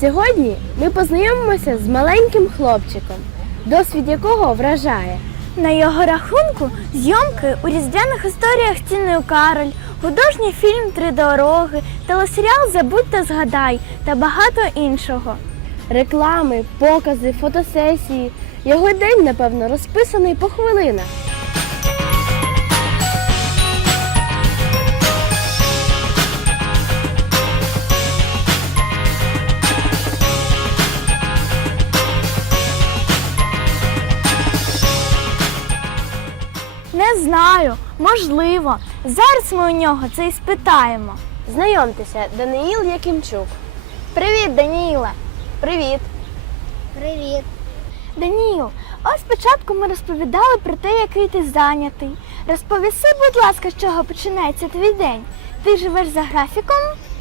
Сьогодні ми познайомимося з маленьким хлопчиком, досвід якого вражає на його рахунку зйомки у різдвяних історіях цінний Кароль, художній фільм Три дороги, телесеріал «Забудь та згадай та багато іншого. Реклами, покази, фотосесії. Його день, напевно, розписаний по хвилинах. знаю, можливо. Зараз ми у нього це і спитаємо. Знайомтеся, Даниїл Якимчук. Привіт, Даніїле! Привіт! Привіт! Даніїл, ось спочатку ми розповідали про те, який ти зайнятий. Розповіси, будь ласка, з чого починається твій день. Ти живеш за графіком?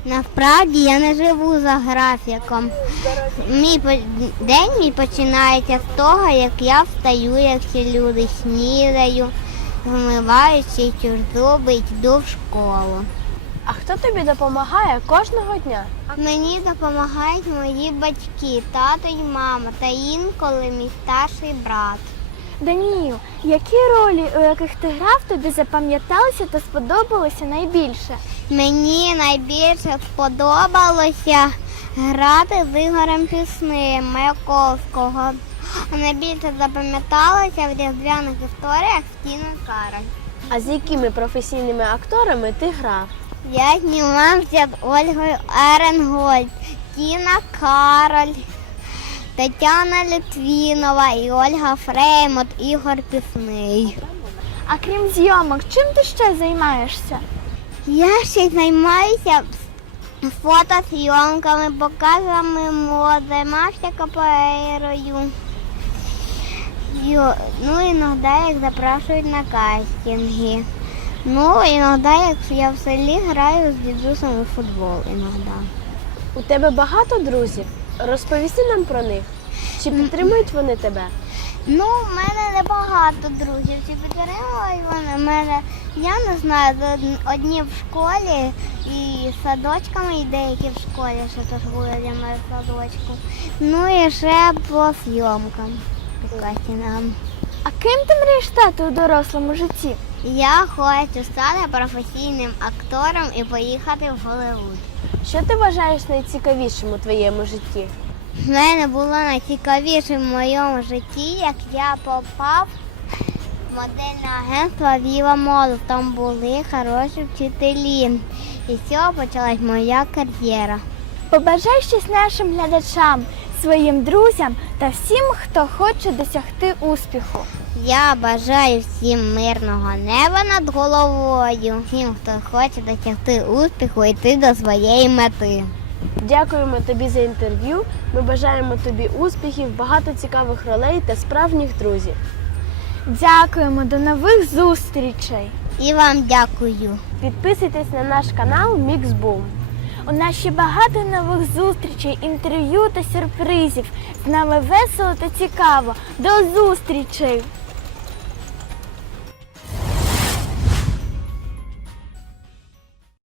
Насправді, я не живу за графіком. Зараз. Мій день починається з того, як я встаю, як всі люди снідаю. Вмиваючи йду в школу. А хто тобі допомагає кожного дня? Мені допомагають мої батьки, тато й мама та інколи мій старший брат. Данію, які ролі, у яких ти грав, тобі запам'яталися та сподобалося найбільше? Мені найбільше сподобалося грати з Ігорем Пісним, Маяковського. А найбільше запам'яталася в різдвяних історіях Тіна Кароль. А з якими професійними акторами ти грав? Я знімався з Ольгою Еренгольд, Тіна Кароль, Тетяна Литвінова і Ольга Фреймот, Ігор Пісний. А крім зйомок, чим ти ще займаєшся? Я ще займаюся фотосйомками, показами моди, займався каперою. Ну іноді як запрошують на кастинги. Ну, іноді, як я в селі граю з дідусом у футбол іноді. У тебе багато друзів? Розповісти нам про них. Чи підтримують вони тебе? Ну, в мене не багато друзів, чи підтримують вони. В мене? Я не знаю, одні в школі і з садочками, і деякі в школі, що торгують в садочку. Ну і ще по зйомкам. А ким ти мрієш стати у дорослому житті? Я хочу стати професійним актором і поїхати в Голливуд. Що ти вважаєш найцікавішим у твоєму житті? У мене було найцікавіше в моєму житті, як я попав в модельне агентство Віва Моду. Там були хороші вчителі. І з цього почалась моя кар'єра. Побажай щось нашим глядачам. Своїм друзям та всім, хто хоче досягти успіху. Я бажаю всім мирного неба над головою, всім, хто хоче досягти успіху, і йти до своєї мети. Дякуємо тобі за інтерв'ю. Ми бажаємо тобі успіхів, багато цікавих ролей та справжніх друзів. Дякуємо до нових зустрічей і вам дякую. Підписуйтесь на наш канал Міксбум. У нас ще багато нових зустрічей, інтерв'ю та сюрпризів. З нами весело та цікаво. До зустрічей!